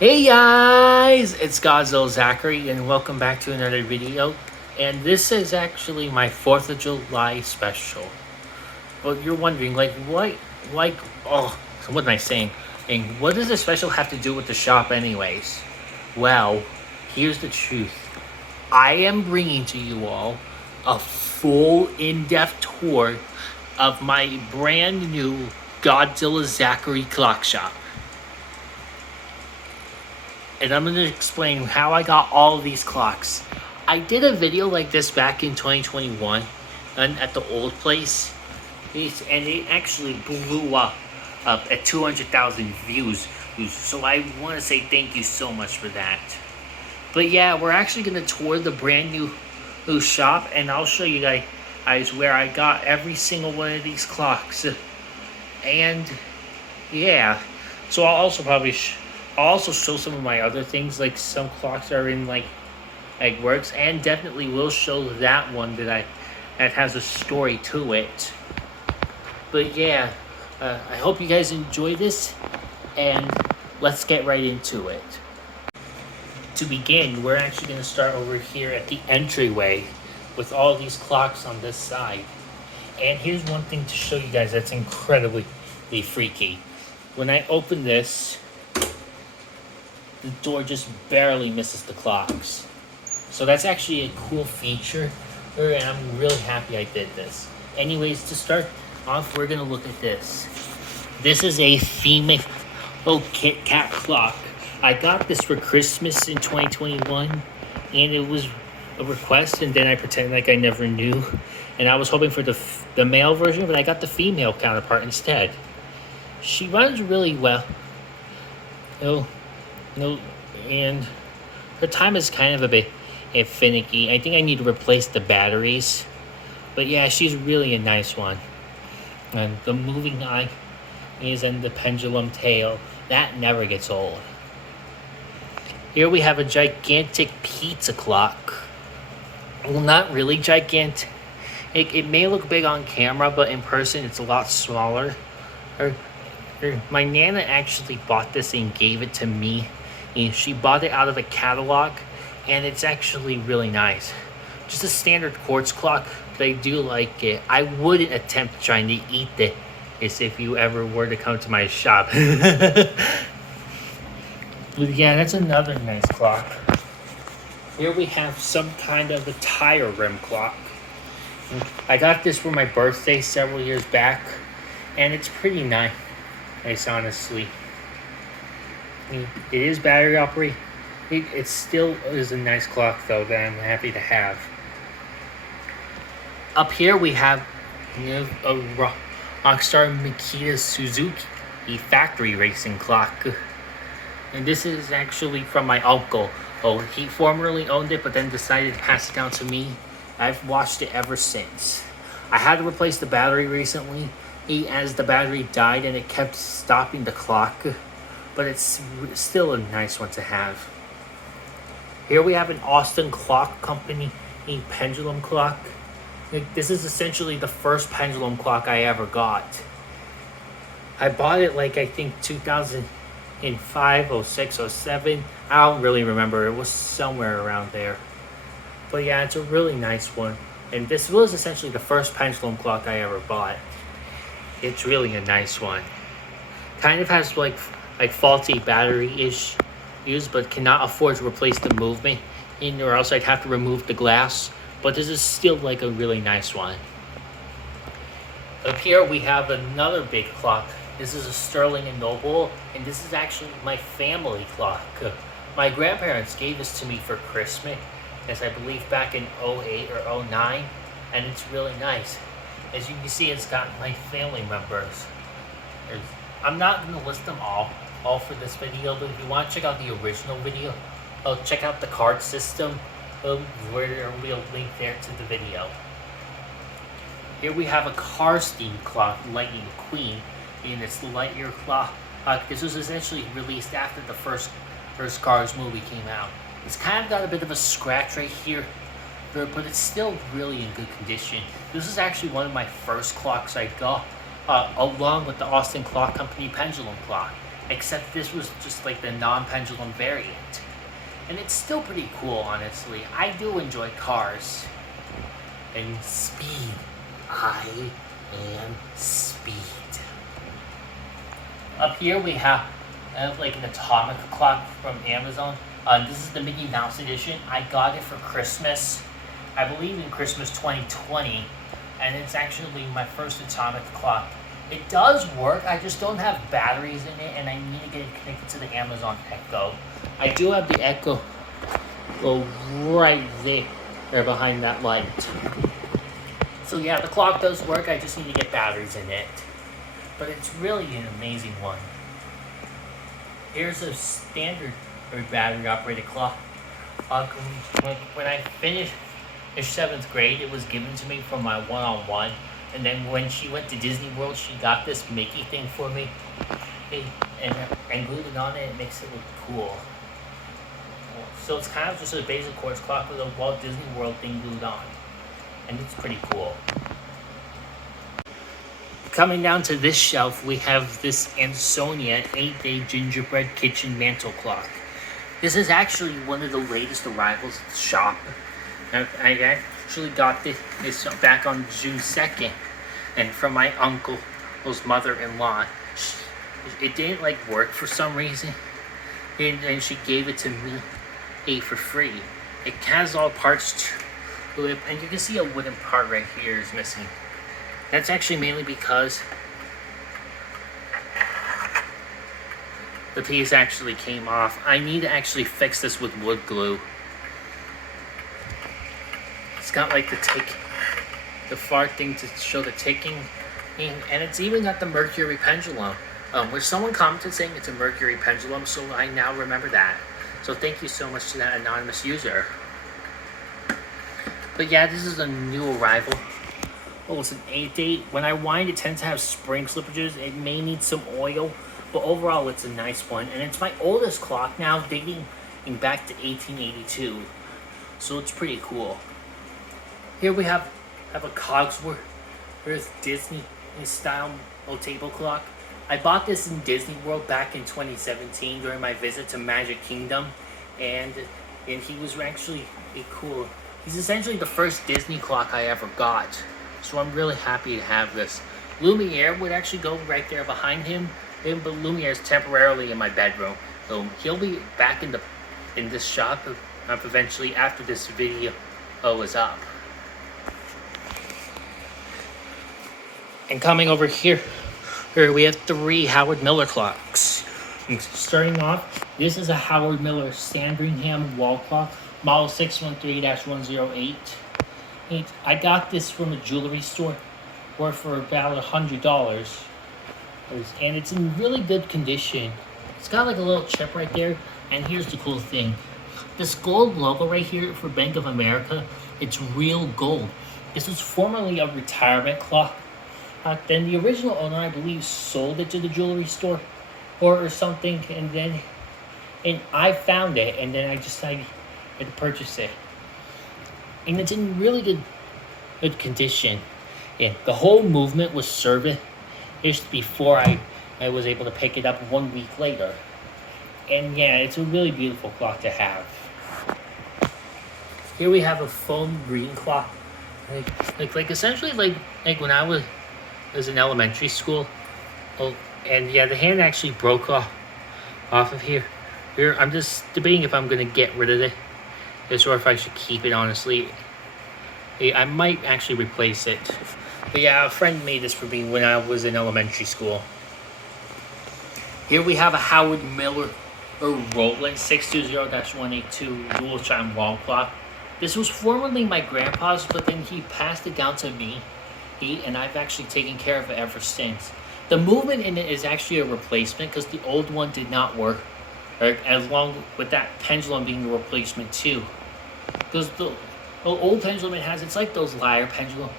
Hey guys, it's GodzillaZachary and welcome back to another video. And this is actually my 4th of July special. Well, you're wondering, like, oh, so what am I saying? And what does this special have to do with the shop anyways? Well, here's the truth. I am bringing to you all a full in-depth tour of my brand new GodzillaZachary clock shop. And I'm going to explain how I got all of these clocks. I did a video like this back in 2021 and at the old place, and it actually blew up at 200,000 views. So I want to say thank you so much for that. But yeah, we're actually going to tour the brand new shop, and I'll show you guys where I got every single one of these clocks. And yeah, so I'll also show some of my other things, like some clocks are in like works, and definitely will show that one that has a story to it. But yeah, I hope you guys enjoy this, and let's get right into it. To begin, we're actually going to start over here at the entryway with all these clocks on this side. And here's one thing to show you guys that's incredibly freaky. When I open this, the door just barely misses the clocks. So that's actually a cool feature, and I'm really happy I did this. Anyways, to start off, we're gonna look at this. This is a female Kit Kat clock. I got this for Christmas in 2021, and it was a request, and then I pretended like I never knew. And I was hoping for the male version, but I got the female counterpart instead. She runs really well. No, and her time is kind of a bit finicky. I think I need to replace the batteries. But yeah, she's really a nice one. And the moving eye is in the pendulum tail. That never gets old. Here we have a gigantic pizza clock. Well, not really gigantic. It may look big on camera, but in person it's a lot smaller. My Nana actually bought this and gave it to me. And she bought it out of a catalog, and it's actually really nice. Just a standard quartz clock, but I do like it. I wouldn't attempt trying to eat this if you ever were to come to my shop. But yeah, that's another nice clock. Here we have some kind of a tire rim clock. I got this for my birthday several years back, and it's pretty nice, honestly. It is battery operated. It still is a nice clock, though, that I'm happy to have. Up here we have a Rockstar Makita Suzuki factory racing clock. And this is actually from my uncle. Oh, he formerly owned it, but then decided to pass it down to me. I've watched it ever since. I had to replace the battery recently, as the battery died and it kept stopping the clock. But it's still a nice one to have. Here we have an Austin Clock Company pendulum clock. This is essentially the first pendulum clock I ever got. I bought it I think 2005, 06, 07. I don't really remember. It was somewhere around there. But yeah, it's a really nice one. And this was essentially the first pendulum clock I ever bought. It's really a nice one. Kind of has like faulty battery issues, but cannot afford to replace the movement, or else I'd have to remove the glass. But this is still a really nice one. Up here we have another big clock. This is a Sterling and Noble, and this is actually my family clock. My grandparents gave this to me for Christmas, as I believe back in 08 or 09, and it's really nice. As you can see, it's got my family members. I'm not going to list them all for this video, but if you want to check out the original video, check out the card system, where there will be a link there to the video. Here we have a car steam clock, Lightning Queen, and it's the Lightyear clock. This was essentially released after the first Cars movie came out. It's kind of got a bit of a scratch right here, but it's still really in good condition. This is actually one of my first clocks I got, along with the Austin Clock Company pendulum clock. except this was just like the non-pendulum variant. And it's still pretty cool, honestly. I do enjoy cars. And speed. I am speed. Up here we have like an atomic clock from Amazon. This is the Mickey Mouse edition. I got it for Christmas. I believe in Christmas 2020. And it's actually my first atomic clock. It does work, I just don't have batteries in it, and I need to get it connected to the Amazon Echo. I do have the Echo right there behind that light. So yeah, the clock does work, I just need to get batteries in it. But it's really an amazing one. Here's a standard battery operated clock. When I finished 7th grade, it was given to me from my one-on-one. And then when she went to Disney World, she got this Mickey thing for me. And glued it on it, it makes it look cool. So it's kind of just a basic quartz clock with a Walt Disney World thing glued on. And it's pretty cool. Coming down to this shelf, we have this Ansonia 8-day gingerbread kitchen mantle clock. This is actually one of the latest arrivals at the shop. I actually got this back on June 2nd, and from my uncle's mother-in-law. It didn't work for some reason, and she gave it to me for free. It has all parts to it, and you can see a wooden part right here is missing. That's actually mainly because the piece actually came off. I need to actually fix this with wood glue. It's got the fart thing to show the ticking, and it's even got the mercury pendulum, which someone commented saying it's a mercury pendulum, so I now remember that. So thank you so much to that anonymous user. But yeah, this is a new arrival. Oh, it's an 8-day. When I wind, it tends to have spring slippages. It may need some oil, but overall it's a nice one. And it's my oldest clock now, dating back to 1882. So it's pretty cool. Here we have a Cogsworth Disney style table clock. I bought this in Disney World back in 2017 during my visit to Magic Kingdom, and he was actually cool. He's essentially the first Disney clock I ever got, so I'm really happy to have this. Lumiere would actually go right there behind him, but Lumiere is temporarily in my bedroom. So he'll be back in this shop eventually after this video is up. And coming over here we have 3 Howard Miller clocks. And starting off, this is a Howard Miller Sandringham wall clock, model 613-108. I got this from a jewelry store, or for about $100. And it's in really good condition. It's got a little chip right there, and here's the cool thing. This gold logo right here for Bank of America, it's real gold. This was formerly a retirement clock. Then the original owner, I believe, sold it to the jewelry store or something, and I found it, and then I decided to purchase it. And it's in really good condition. Yeah, the whole movement was serviced before I was able to pick it up 1 week later. And yeah, it's a really beautiful clock to have. Here we have a foam green clock. Essentially like when I was in elementary school. Oh, and yeah, the hand actually broke off of here. I'm just debating if I'm gonna get rid of this or if I should keep it, honestly. I might actually replace it. But yeah, a friend made this for me when I was in elementary school. Here we have a Howard Miller Roland 620-182 dual chime wall clock. This was formerly my grandpa's, but then he passed it down to me. And I've actually taken care of it ever since. The movement in it is actually a replacement because the old one did not work, as long with that pendulum being a replacement too. Because the old pendulum it has, it's like those lyre pendulums,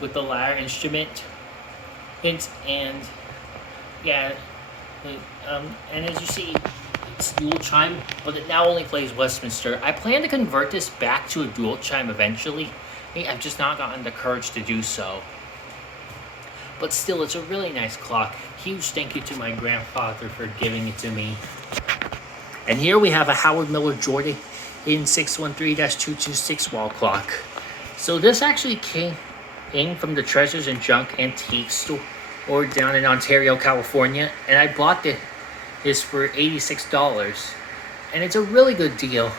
with the lyre instrument. And yeah, and as you see, it's dual chime, but it now only plays Westminster. I plan to convert this back to a dual chime eventually. I've just not gotten the courage to do so. but still, it's a really nice clock. Huge thank you to my grandfather for giving it to me. And here we have a Howard Miller Jordan in 613-226 wall clock. So this actually came in from the Treasures and Junk Antique store down in Ontario, California, and I bought this for $86, and it's a really good deal.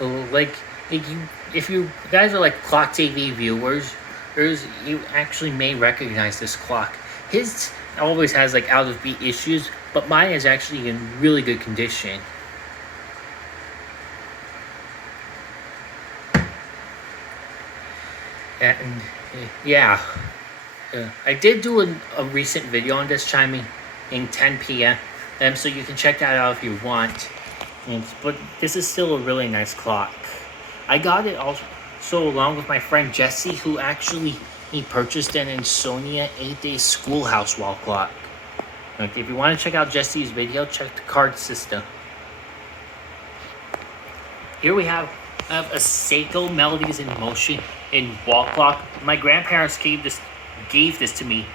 Like if you guys are like clock TV viewers, you actually may recognize this clock. His always has like out of beat issues, but mine is actually in really good condition. And yeah, I did do a recent video on this chiming in 10 p.m. So you can check that out if you want. But this is still a really nice clock. I got it also along with my friend Jesse, who actually he purchased an Insonia 8-day schoolhouse wall clock. Like, if you want to check out Jesse's video, check the card system. Here we have a Seiko Melodies in Motion in wall clock. My grandparents gave this to me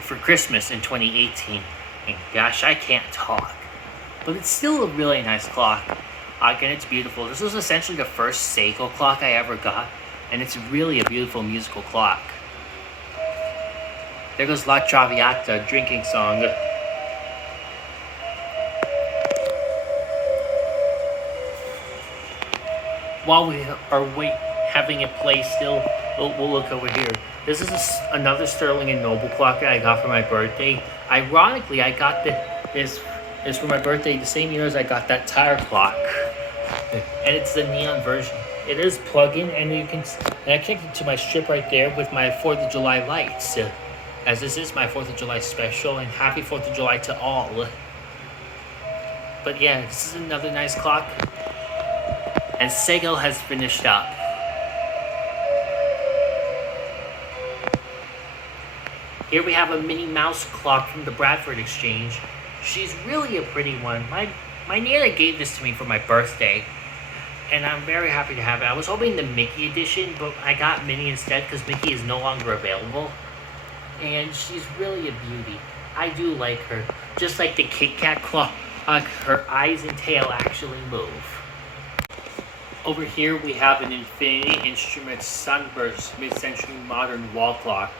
for Christmas in 2018. And gosh, I can't talk. But it's still a really nice clock. And it's beautiful. This was essentially the first Seiko clock I ever got. And it's really a beautiful musical clock. There goes La Traviata, drinking song. While we are having it play still, we'll look over here. This is another Sterling & Noble clock that I got for my birthday. Ironically, I got this for my birthday the same year as I got that tire clock. And it's the neon version. It is plug-in, and I connected it to my strip right there with my 4th of July lights. As this is my 4th of July special, and happy 4th of July to all. But yeah, this is another nice clock. And Seiko has finished up. Here we have a Minnie Mouse clock from the Bradford Exchange. She's really a pretty one. My Nana gave this to me for my birthday, and I'm very happy to have it. I was hoping the Mickey edition, but I got Minnie instead because Mickey is no longer available. And she's really a beauty. I do like her. Just like the Kit Kat clock, her eyes and tail actually move. Over here we have an Infinity Instruments Sunburst mid-century modern wall clock.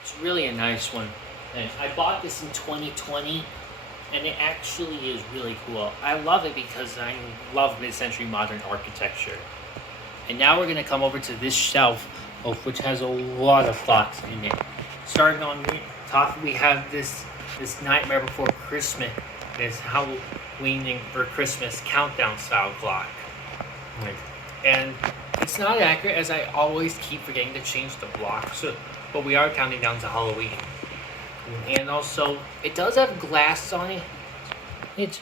It's really a nice one. And I bought this in 2020, and it actually is really cool. I love it because I love mid-century modern architecture. And now we're going to come over to this shelf, which has a lot of clocks in it. Starting on the top, we have this Nightmare Before Christmas, this Halloween or Christmas countdown style clock. And it's not accurate, as I always keep forgetting to change the blocks, but we are counting down to Halloween. And also, it does have glass on it.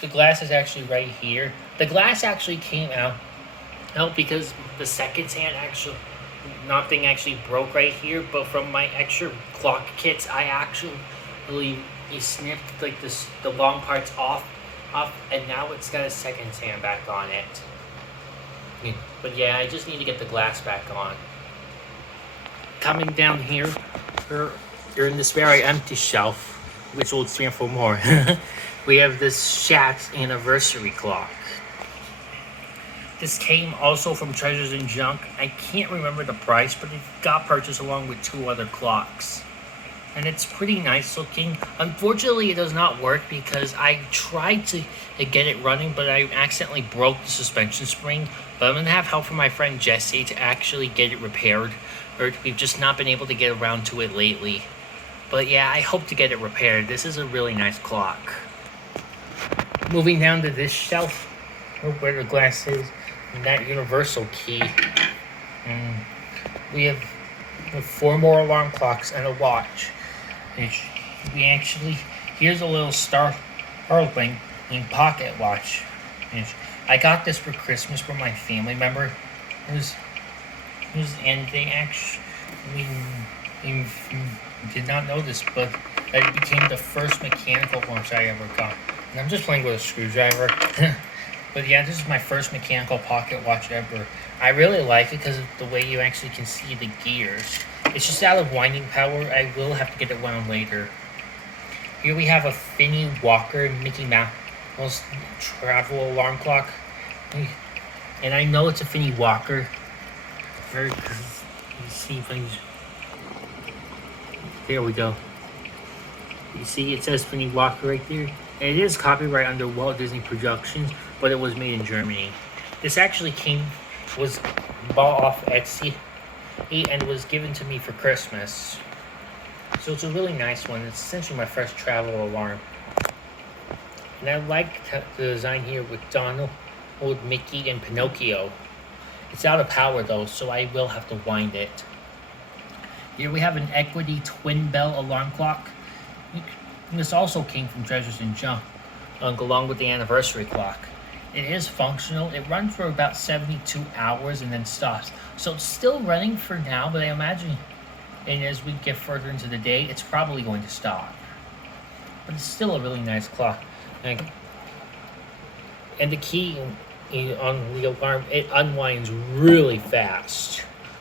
The glass is actually right here. The glass actually came out because the second hand nothing actually broke right here, but from my extra clock kits, I actually snipped like the long parts off, and now it's got a second hand back on it. But yeah, I just need to get the glass back on. Coming down here, you're in this very empty shelf, which will stand for more. We have this Shaq's anniversary clock. This came also from Treasures and Junk. I can't remember the price, but it got purchased along with 2 other clocks. And it's pretty nice looking. Unfortunately, it does not work because I tried to get it running, but I accidentally broke the suspension spring. But I'm going to have help from my friend Jesse to actually get it repaired. Or we've just not been able to get around to it lately. But yeah, I hope to get it repaired. This is a really nice clock. Moving down to this shelf, where the glass is, and that universal key. We have 4 more alarm clocks and a watch. Here's a little Starling pocket watch. I got this for Christmas from my family member. And they actually did not know this, but it became the first mechanical watch I ever got. And I'm just playing with a screwdriver. But yeah, this is my first mechanical pocket watch ever. I really like it because of the way you actually can see the gears. It's just out of winding power. I will have to get it wound later. Here we have a Finney Walker Mickey Mouse travel alarm clock. And I know it's a Finney Walker. Let's see if I can... There we go. You see, it says Finney Walker right there. And it is copyright under Walt Disney Productions, but it was made in Germany. This actually was bought off Etsy, and was given to me for Christmas. So it's a really nice one. It's essentially my first travel alarm. And I like the design here with Donald, old Mickey, and Pinocchio. It's out of power though, so I will have to wind it. Here we have an Equity Twin Bell alarm clock. And this also came from Treasures and Junk, along with the anniversary clock. It is functional. It runs for about 72 hours and then stops. So it's still running for now, but I imagine, and as we get further into the day, it's probably going to stop. But it's still a really nice clock. And the key on the alarm, it unwinds really fast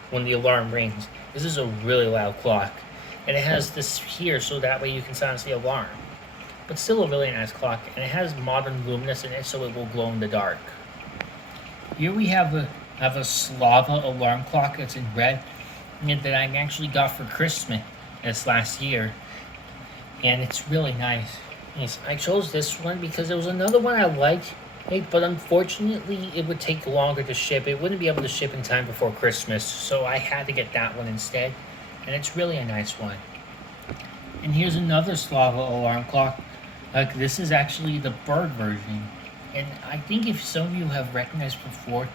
when the alarm rings. This is a really loud clock. And it has this here, so that way you can silence the alarm. But still a really nice clock, and it has modern luminous in it, so it will glow in the dark. Here we have a Slava alarm clock that's in red, and that I actually got for Christmas this last year. And it's really nice. Yes, I chose this one because there was another one I liked, but unfortunately it would take longer to ship. It wouldn't be able to ship in time before Christmas, so I had to get that one instead. And it's really a nice one. And here's another Slava alarm clock. This is actually the bird version. And I think if some of you have recognized before,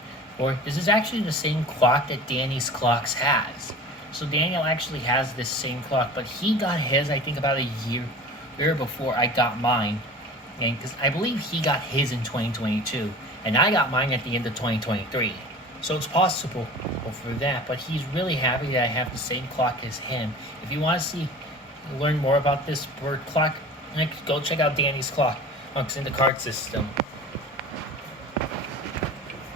this is actually the same clock that Danny's Clocks has. So Daniel actually has this same clock, but he got his, I think, about a year before I got mine. And because I believe he got his in 2022, and I got mine at the end of 2023. So it's possible for that, but he's really happy that I have the same clock as him. If you want to learn more about this bird clock, go check out Danny's clock. It's in the card system.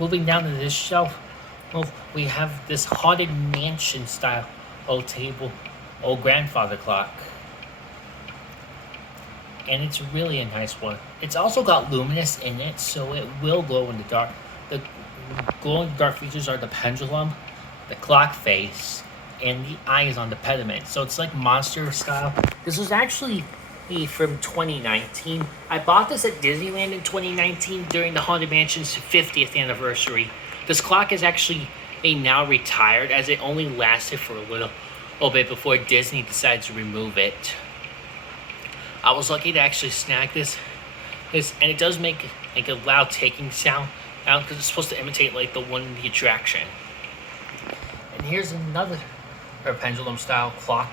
Moving down to this shelf, we have this Haunted Mansion style old grandfather clock. And it's really a nice one. It's also got luminous in it, so it will glow in the dark. The glow-in-the-dark features are the pendulum, the clock face, and the eyes on the pediment. So it's like monster style. This was actually from 2019. I bought this at Disneyland in 2019 during the Haunted Mansion's 50th anniversary. This clock is actually now retired, as it only lasted for a little bit before Disney decided to remove it. I was lucky to actually snag this, and it does make like a loud ticking sound because it's supposed to imitate like the one in the attraction. And here's another pendulum style clock.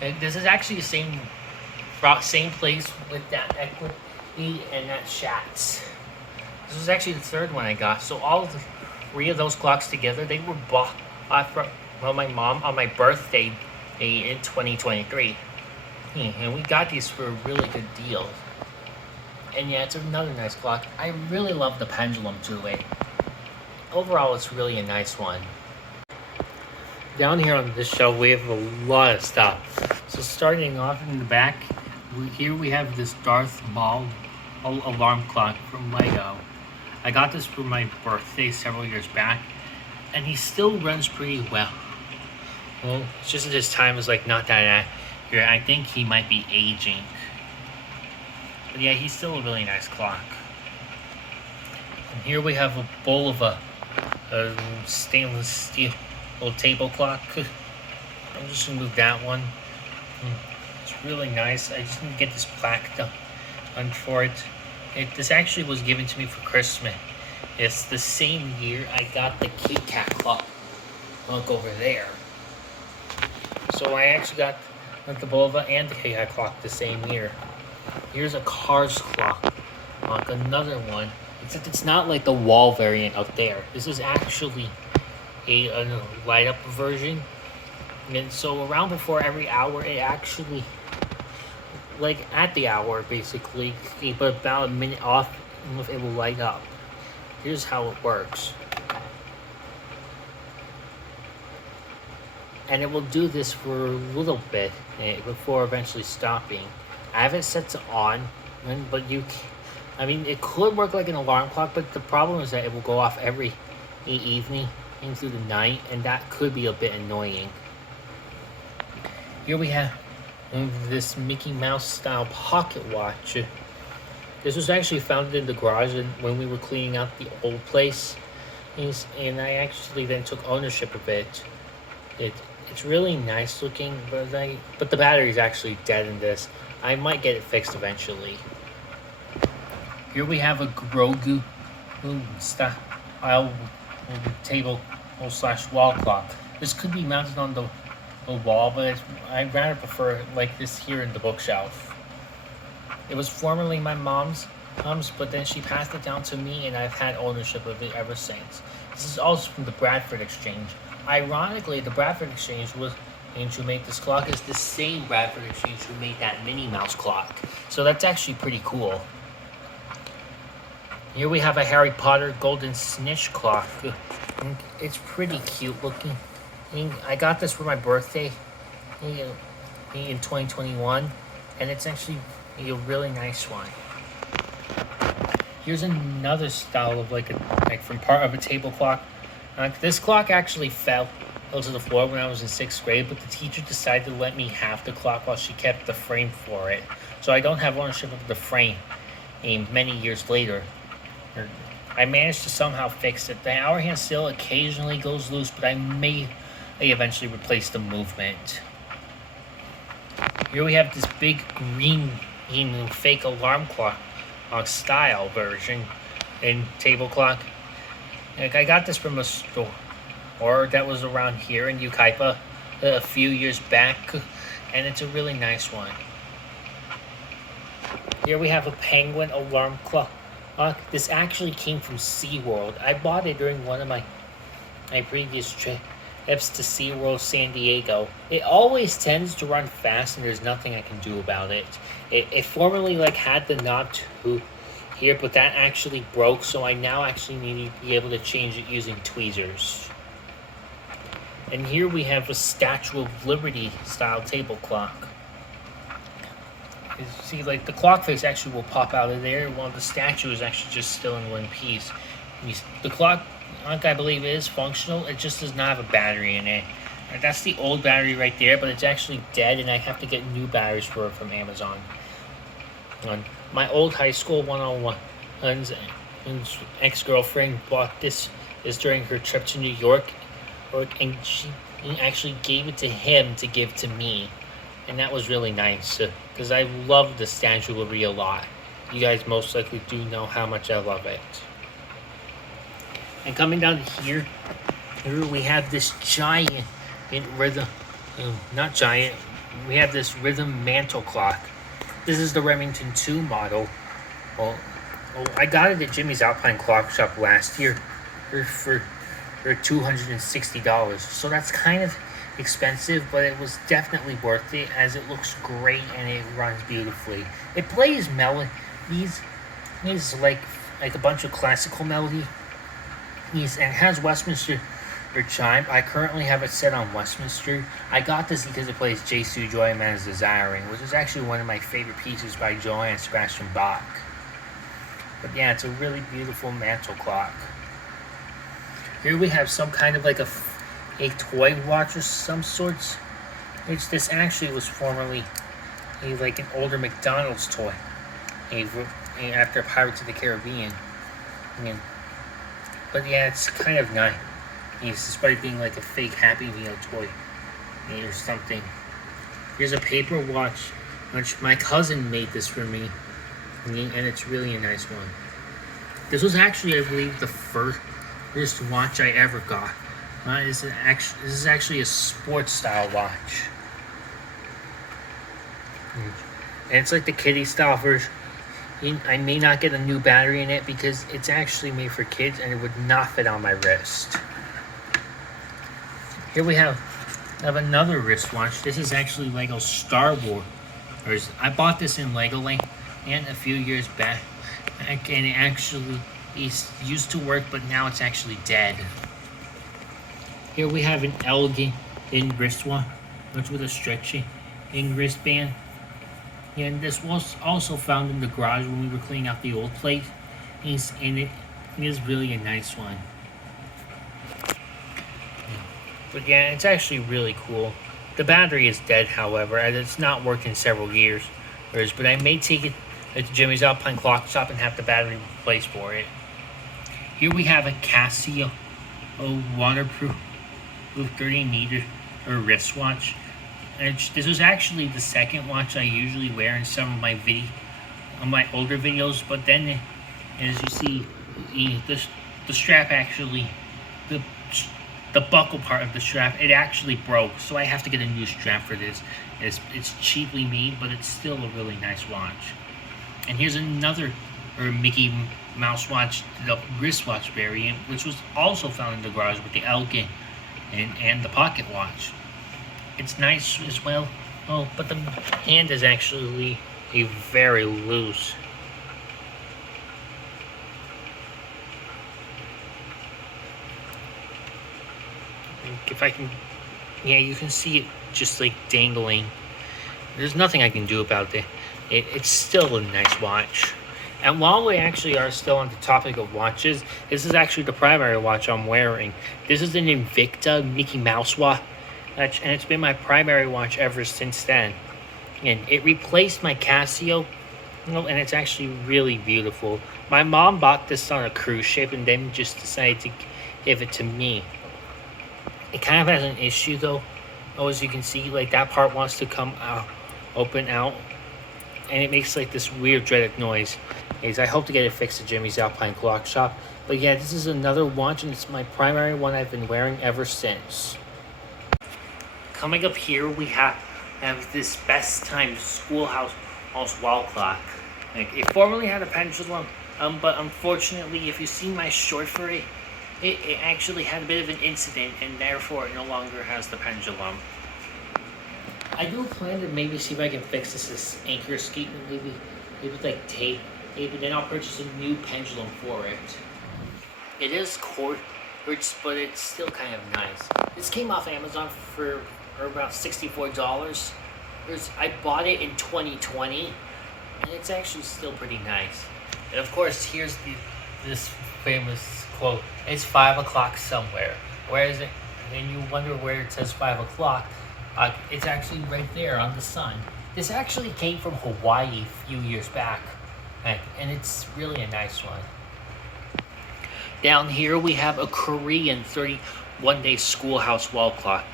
And this is actually the same place with that Equity and that Schatz. This was actually the third one I got. So all three of those clocks together, they were bought from my mom on my birthday in 2023. And we got these for a really good deal. And yeah, it's another nice clock. I really love the pendulum to it. Overall, it's really a nice one. Down here on this shelf, we have a lot of stuff. So starting off in the back, here we have this Darth Maul alarm clock from Lego. I got this for my birthday several years back, and he still runs pretty well. Well, it's just that his time is like not that accurate. I think he might be aging. But yeah, he's still a really nice clock. And here we have a bowl of a stainless steel little table clock. I'm just gonna move that one. It's really nice. I just need to get this plaque done for it. This actually was given to me for Christmas. It's the same year I got the Kit Kat clock. Look over there. So I actually got the Bulova and the Kit Kat clock the same year. Here's a Cars clock, like another one. Except it's not like the wall variant up there. This is actually a light up version. And so around before every hour, it actually, like at the hour basically, but about a minute off, it will light up. here's how it works. And it will do this for a little bit before eventually stopping. I have it set to on, but I mean, it could work like an alarm clock, but the problem is that it will go off every evening into the night, and that could be a bit annoying. Here we have this Mickey Mouse style pocket watch. This was actually found in the garage when we were cleaning out the old place, and I actually then took ownership of it. It's really nice looking, but the battery is actually dead in this. I might get it fixed eventually. Here we have a Grogu style table / wall clock. This could be mounted on the wall, but I'd rather prefer it like this here in the bookshelf. It was formerly my mom's, but then she passed it down to me, and I've had ownership of it ever since. This is also from the Bradford Exchange. Ironically, the Bradford Exchange who made this clock is the same Bradford Exchange who made that Minnie Mouse clock. So that's actually pretty cool. Here we have a Harry Potter golden snitch clock. It's pretty cute looking. I got this for my birthday in 2021, and it's actually a really nice one. Here's another style of like from part of a table clock. This clock actually fell to the floor when I was in 6th grade, but the teacher decided to let me have the clock while she kept the frame for it. So I don't have ownership of the frame many years later. I managed to somehow fix it. The hour hand still occasionally goes loose, but I may eventually replace the movement. Here we have this big green fake alarm clock style version in table clock. I got this from a store that was around here in Yucaipa a few years back, and it's a really nice one. Here we have a penguin alarm clock. This actually came from SeaWorld. I bought it during one of my previous trips to SeaWorld San Diego. It always tends to run fast, and there's nothing I can do about it. It formerly had the knob to here, but that actually broke, so I now actually need to be able to change it using tweezers. And here we have a Statue of Liberty style table clock. You see, the clock face actually will pop out of there, while the statue is actually just still in one piece. The clock, I believe, is functional. It just does not have a battery in it. That's the old battery right there, but it's actually dead, and I have to get new batteries for it from Amazon. My old high school one-on-one's ex-girlfriend bought this during her trip to New York, and she actually gave it to him to give to me. And that was really nice, because I love the Statue of Liberty a lot. You guys most likely do know how much I love it. And coming down here we have this giant rhythm, not giant, we have this rhythm mantle clock. This is the Remington 2 model. I got it at Jimmy's Alpine Clock Shop last year for $260. So that's kind of expensive, but it was definitely worth it, as it looks great and it runs beautifully. It plays melodies, like a bunch of classical melodies, and has Westminster chime. I currently have it set on Westminster. I got this because it plays Jesu Joy Man's Desiring, which is actually one of my favorite pieces by Johann Sebastian Bach. But yeah, it's a really beautiful mantle clock. Here we have some kind of a toy watch of some sorts. This actually was formerly an older McDonald's toy after Pirates of the Caribbean. But yeah, it's kind of nice. Despite being a fake Happy Meal toy or something. Here's a paper watch, which my cousin made this for me, and it's really a nice one. This was actually, I believe, the first watch I ever got. This is actually a sports style watch. And it's like the kiddie style version. I may not get a new battery in it because it's actually made for kids and it would not fit on my wrist. Here we have another wristwatch. This is actually Lego Star Wars. I bought this in Legoland and a few years back, and it actually It's used to work, but now it's actually dead. Here we have an elegant in wristwatch, which with a stretchy in wristband. And this was also found in the garage when we were cleaning out the old place. And it is really a nice one. But yeah, it's actually really cool. The battery is dead, however, as it's not worked in several years. But I may take it to Jimmy's Alpine Clock Shop and have the battery replaced for it. Here we have a Casio waterproof 30-meter wristwatch. And this was actually the second watch I usually wear in some of my older videos. But then, as you see, the strap actually, the buckle part of the strap, it actually broke. So I have to get a new strap for this. It's cheaply made, but it's still a really nice watch. And here's another Mickey Mouse watch, the wristwatch variant, which was also found in the garage with the Elgin and the pocket watch. It's nice as well. Oh, but the hand is actually very loose. If I can, yeah, you can see it just like dangling. There's nothing I can do about it. It's still a nice watch. And while we actually are still on the topic of watches, this is actually the primary watch I'm wearing. This is an Invicta Mickey Mouse watch, and it's been my primary watch ever since then. And it replaced my Casio, and it's actually really beautiful. My mom bought this on a cruise ship and then just decided to give it to me. It kind of has an issue though. Oh, as you can see, like that part wants to come out, open out, and it makes like this weird dreaded noise. I hope to get it fixed at Jimmy's Alpine Clock Shop. But yeah, this is another watch, and it's my primary one I've been wearing ever since. Coming up here, we have this Best Time Schoolhouse wall clock. It formerly had a pendulum, but unfortunately, if you see my short for it, it actually had a bit of an incident, and therefore it no longer has the pendulum. I do plan to maybe see if I can fix this anchor skate, maybe with like tape. Maybe then I'll purchase a new pendulum for it. It is quartz, but it's still kind of nice. This came off Amazon for about $64. I bought it in 2020, and it's actually still pretty nice. And of course, here's this famous quote: "It's 5 o'clock somewhere." Where is it? And you wonder where it says 5 o'clock. It's actually right there on the sun. This actually came from Hawaii a few years back, and it's really a nice one. Down here we have a Korean 31-day schoolhouse wall clock.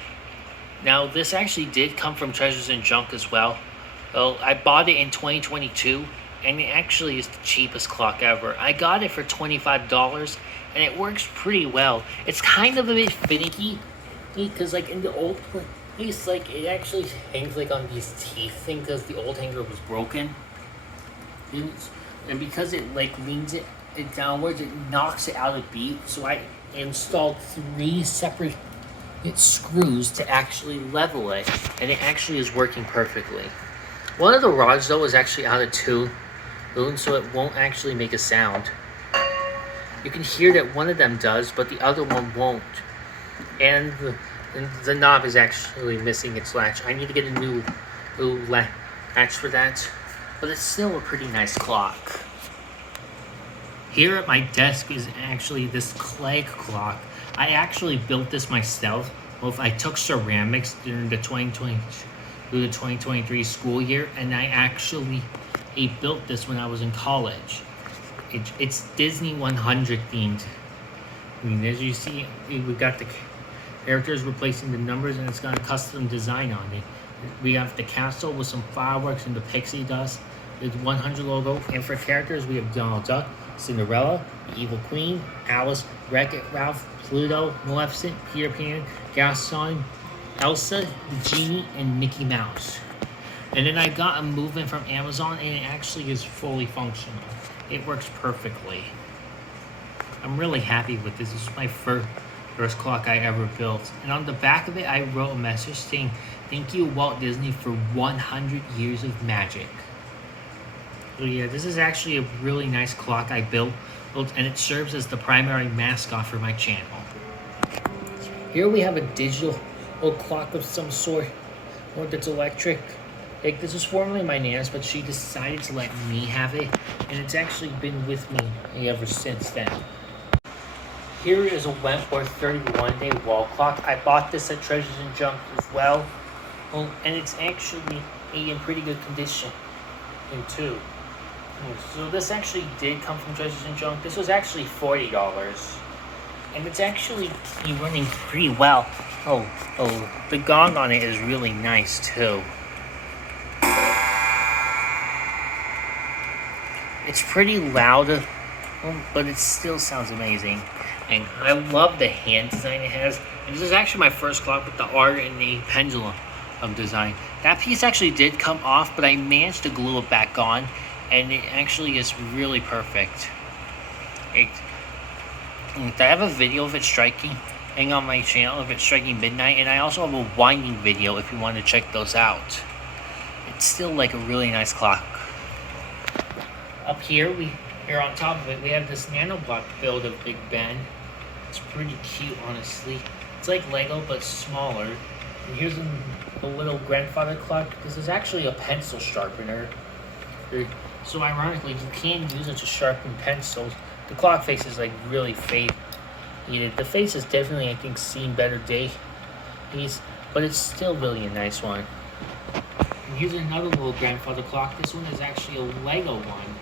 Now this actually did come from Treasures and Junk as well. Well, I bought it in 2022, and it actually is the cheapest clock ever. I got it for $25, and it works pretty well. It's kind of a bit finicky, because like in the old place, like it actually hangs like on these teeth thing because the old hanger was broken. And because it like leans it downwards, it knocks it out of beat. So I installed 3 separate screws to actually level it, and it actually is working perfectly. One of the rods though is actually out of tune, so it won't actually make a sound. You can hear that one of them does, but the other one won't. And the knob is actually missing its latch. I need to get a new latch for that, but it's still a pretty nice clock. Here at my desk is actually this clay clock. I actually built this myself. Well, I took ceramics during the 2020 through the 2023 school year, and I actually built this when I was in college. It's Disney 100 themed. I mean, as you see, we've got the characters replacing the numbers, and it's got a custom design on it. We have the castle with some fireworks and the pixie dust. The 100 logo, and for characters we have Donald Duck, Cinderella, the Evil Queen, Alice, Wreck-It Ralph, Pluto, Maleficent, Peter Pan, Gaston, Elsa, the Genie, and Mickey Mouse. And then I got a movement from Amazon, and it actually is fully functional. It works perfectly. I'm really happy with this. This is my first clock I ever built. And on the back of it, I wrote a message saying, "Thank you, Walt Disney, for 100 years of magic." So yeah, this is actually a really nice clock I built, and it serves as the primary mascot for my channel. Here we have a digital clock of some sort, or that's electric. Like, this was formerly my nana's, but she decided to let me have it, and it's actually been with me ever since then. Here is a Wentworth 31-day wall clock. I bought this at Treasures and Junk as well, and it's actually in pretty good condition too. So this actually did come from Treasures and Junk. This was actually $40, and it's actually running pretty well. Oh, the gong on it is really nice too. It's pretty loud, but it still sounds amazing. And I love the hand design it has. And this is actually my first clock with the art and the pendulum design. That piece actually did come off, but I managed to glue it back on, and it actually is really perfect. I have a video of it striking on my channel of it striking midnight, and I also have a winding video if you want to check those out. It's still like a really nice clock. Up here on top of it, we have this nanoblock build of Big Ben. It's pretty cute, honestly. It's like Lego, but smaller. And here's a little grandfather clock. This is actually a pencil sharpener. So ironically, you can use it to sharpen pencils. The clock face is like really faded. The face has definitely, I think, seen better days, but it's still really a nice one. And here's another little grandfather clock. This one is actually a Lego one.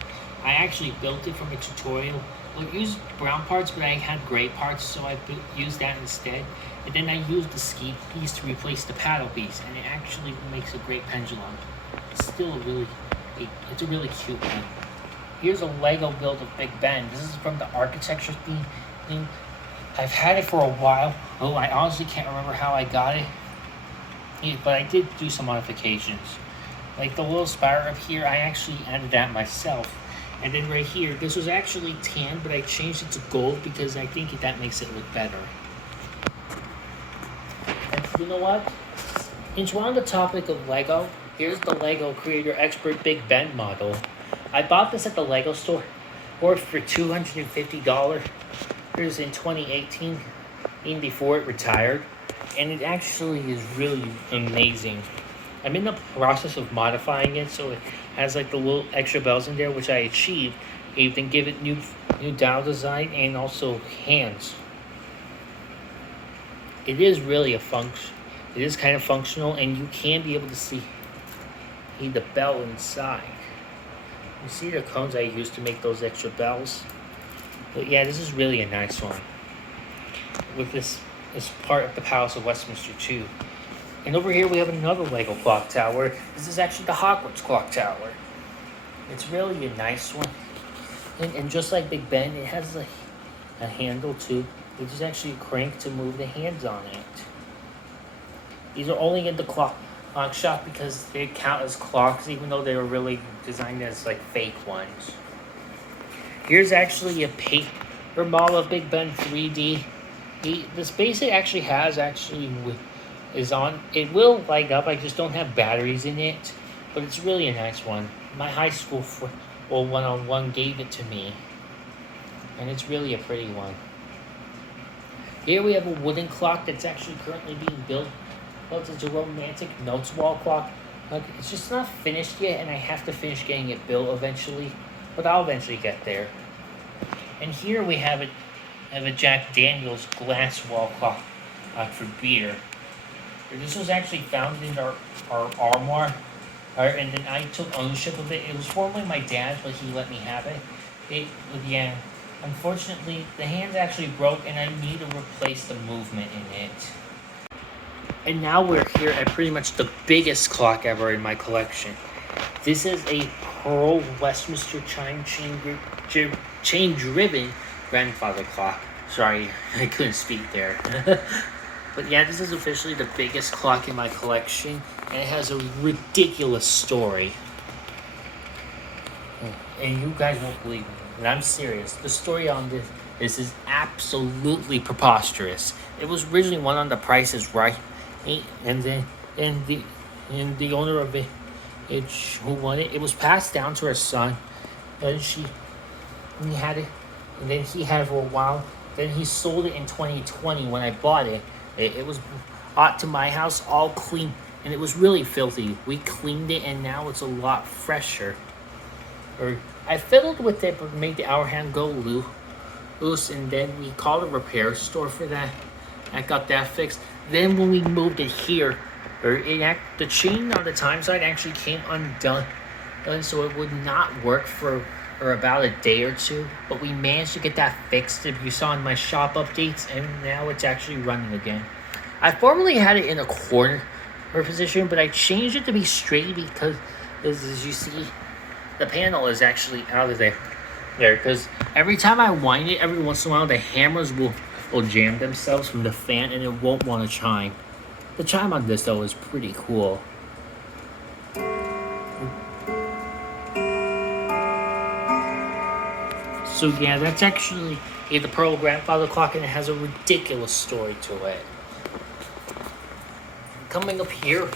I actually built it from a tutorial. Well, I used brown parts, but I had gray parts, so I used that instead. And then I used the ski piece to replace the paddle piece, and it actually makes a great pendulum. It's still a really cute one. Here's a Lego build of Big Ben. This is from the architecture theme. I've had it for a while. I honestly can't remember how I got it, but I did do some modifications. Like the little spiral up here, I actually added that myself. And then right here, this was actually tan, but I changed it to gold because I think that makes it look better. And you know what? Since we're on the topic of Lego, here's the Lego Creator Expert Big Ben model. I bought this at the Lego store for $250. It was in 2018, even before it retired. And it actually is really amazing. I'm in the process of modifying it so it has like the little extra bells in there, which I achieved. I even give it new dial design and also hands. It is really it is kind of functional, and you can be able to see the bell inside. You see the cones I used to make those extra bells? But yeah, this is really a nice one. With this part of the Palace of Westminster too. And over here we have another Lego clock tower. This is actually the Hogwarts clock tower. It's really a nice one. And just like Big Ben, it has a handle too. Which is actually a crank to move the hands on it. These are only in the clock shop because they count as clocks, even though they were really designed as like fake ones. Here's actually a paper model of Big Ben 3D. This basic actually is on. It will light up. I just don't have batteries in it, but it's really a nice one. My high school one-on-one gave it to me, and it's really a pretty one. Here we have a wooden clock that's actually currently being built. Well, it's a romantic notes wall clock. It's just not finished yet, and I have to finish getting it built eventually, but I'll eventually get there. And here we have a Jack Daniel's glass wall clock for beer. This was actually found in our armoire, and then I took ownership of it. It was formerly my dad's, but he let me have it. Unfortunately, the hand actually broke, and I need to replace the movement in it. And now we're here at pretty much the biggest clock ever in my collection. This is a Pearl Westminster chain-driven grandfather clock. Sorry, I couldn't speak there. But yeah, this is officially the biggest clock in my collection, and it has a ridiculous story. And you guys won't believe me, and I'm serious. The story on this is absolutely preposterous. It was originally won on The Price is Right, and the owner of it who won it. It was passed down to her son, and he had it, and then he had it for a while. Then he sold it in 2020 when I bought it. It was brought to my house all clean, and it was really filthy. We cleaned it, and now it's a lot fresher. Or I fiddled with it, but made the hour hand go loose, and then we called a repair store for that. I got that fixed. Then when we moved it here, the chain on the time side actually came undone, and so it would not work for about a day or two. But we managed to get that fixed, if you saw in my shop updates, and now it's actually running again. I formerly had it in a corner position, but I changed it to be straight because, as you see, the panel is actually out of there. Because every time I wind it, every once in a while, the hammers will jam themselves from the fan, and it won't want to chime. The chime on this, though, is pretty cool. So yeah, that's actually the Pearl Grandfather clock, and it has a ridiculous story to it. Coming up here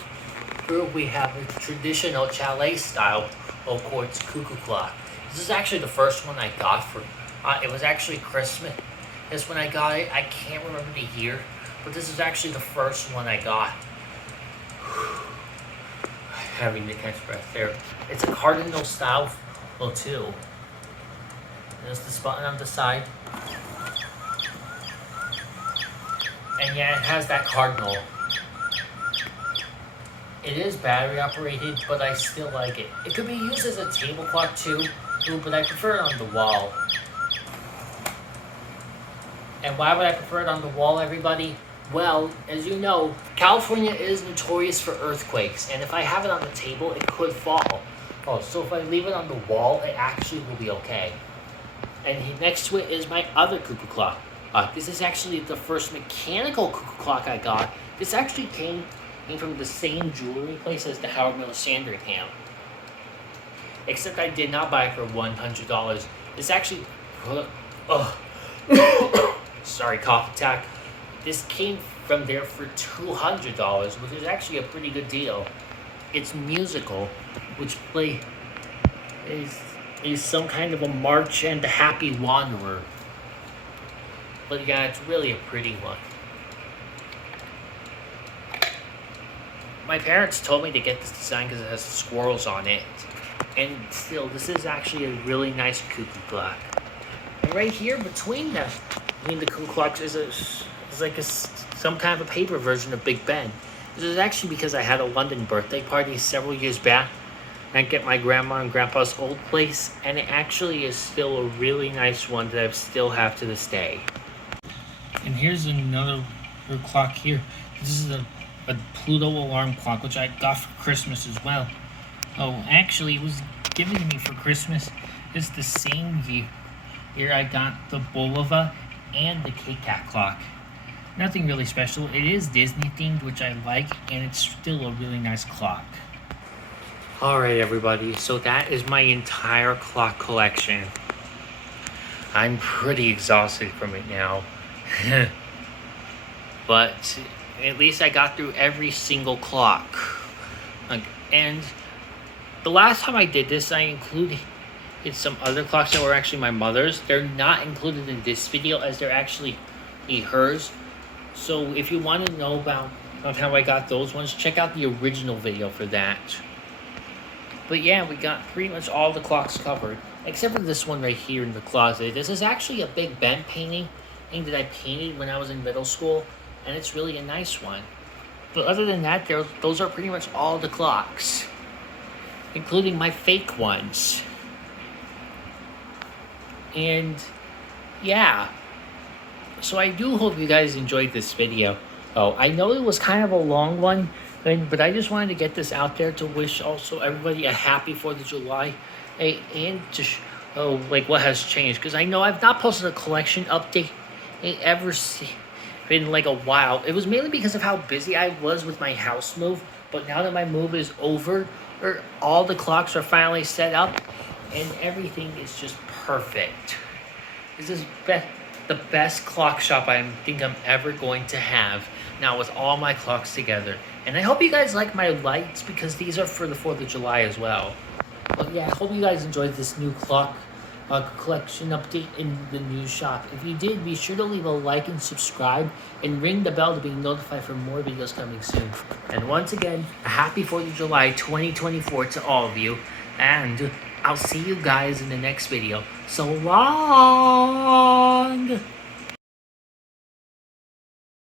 we have a traditional chalet style quartz cuckoo clock. This is actually the first one I got for, it was actually Christmas. This when I got it, I can't remember the year, but this is actually the first one I got. Having to catch breath there. It's a cardinal style too. There's this button on the side. And yeah, it has that cardinal. It is battery operated, but I still like it. It could be used as a table clock too, but I prefer it on the wall. And why would I prefer it on the wall, everybody? Well, as you know, California is notorious for earthquakes, and if I have it on the table, it could fall. So if I leave it on the wall, it actually will be okay. And next to it is my other cuckoo clock. This is actually the first mechanical cuckoo clock I got. This actually came from the same jewelry place as the Howard Miller Sandringham. Except I did not buy it for $100. This actually... sorry, cough attack. This came from there for $200, which is actually a pretty good deal. It's musical, which is some kind of a march and a happy wanderer. But yeah, it's really a pretty one. My parents told me to get this design because it has squirrels on it. And still, this is actually a really nice cuckoo clock. And right here between the cuckoo clocks is some kind of a paper version of Big Ben. This is actually because I had a London birthday party several years back. I get my grandma and grandpa's old place, and it actually is still a really nice one that I still have to this day. And here's another clock here. This is a Pluto alarm clock, which I got for Christmas as well. Actually, it was given to me for Christmas. It's the same year I got the Bulova and the Kit Kat clock. Nothing really special. It is Disney themed, which I like, and it's still a really nice clock. Alright everybody, so that is my entire clock collection. I'm pretty exhausted from it now. But at least I got through every single clock. And the last time I did this, I included some other clocks that were actually my mother's. They're not included in this video as they're actually hers. So if you want to know about how I got those ones, check out the original video for that. But yeah, we got pretty much all the clocks covered, except for this one right here in the closet. This is actually a Big Ben painting that I painted when I was in middle school, and it's really a nice one. But other than that, those are pretty much all the clocks, including my fake ones. And yeah, so I do hope you guys enjoyed this video. I know it was kind of a long one, but I just wanted to get this out there to wish also everybody a happy 4th of July, and to show what has changed, because I know I've not posted a collection update been a while. It was mainly because of how busy I was with my house move, but now that my move is over, all the clocks are finally set up, and everything is just perfect. This is the best clock shop I think I'm ever going to have now with all my clocks together. And I hope you guys like my lights because these are for the 4th of July as well. But yeah, I hope you guys enjoyed this new clock collection update in the new shop. If you did, be sure to leave a like and subscribe and ring the bell to be notified for more videos coming soon. And once again, a happy 4th of July 2024 to all of you. And I'll see you guys in the next video. So long!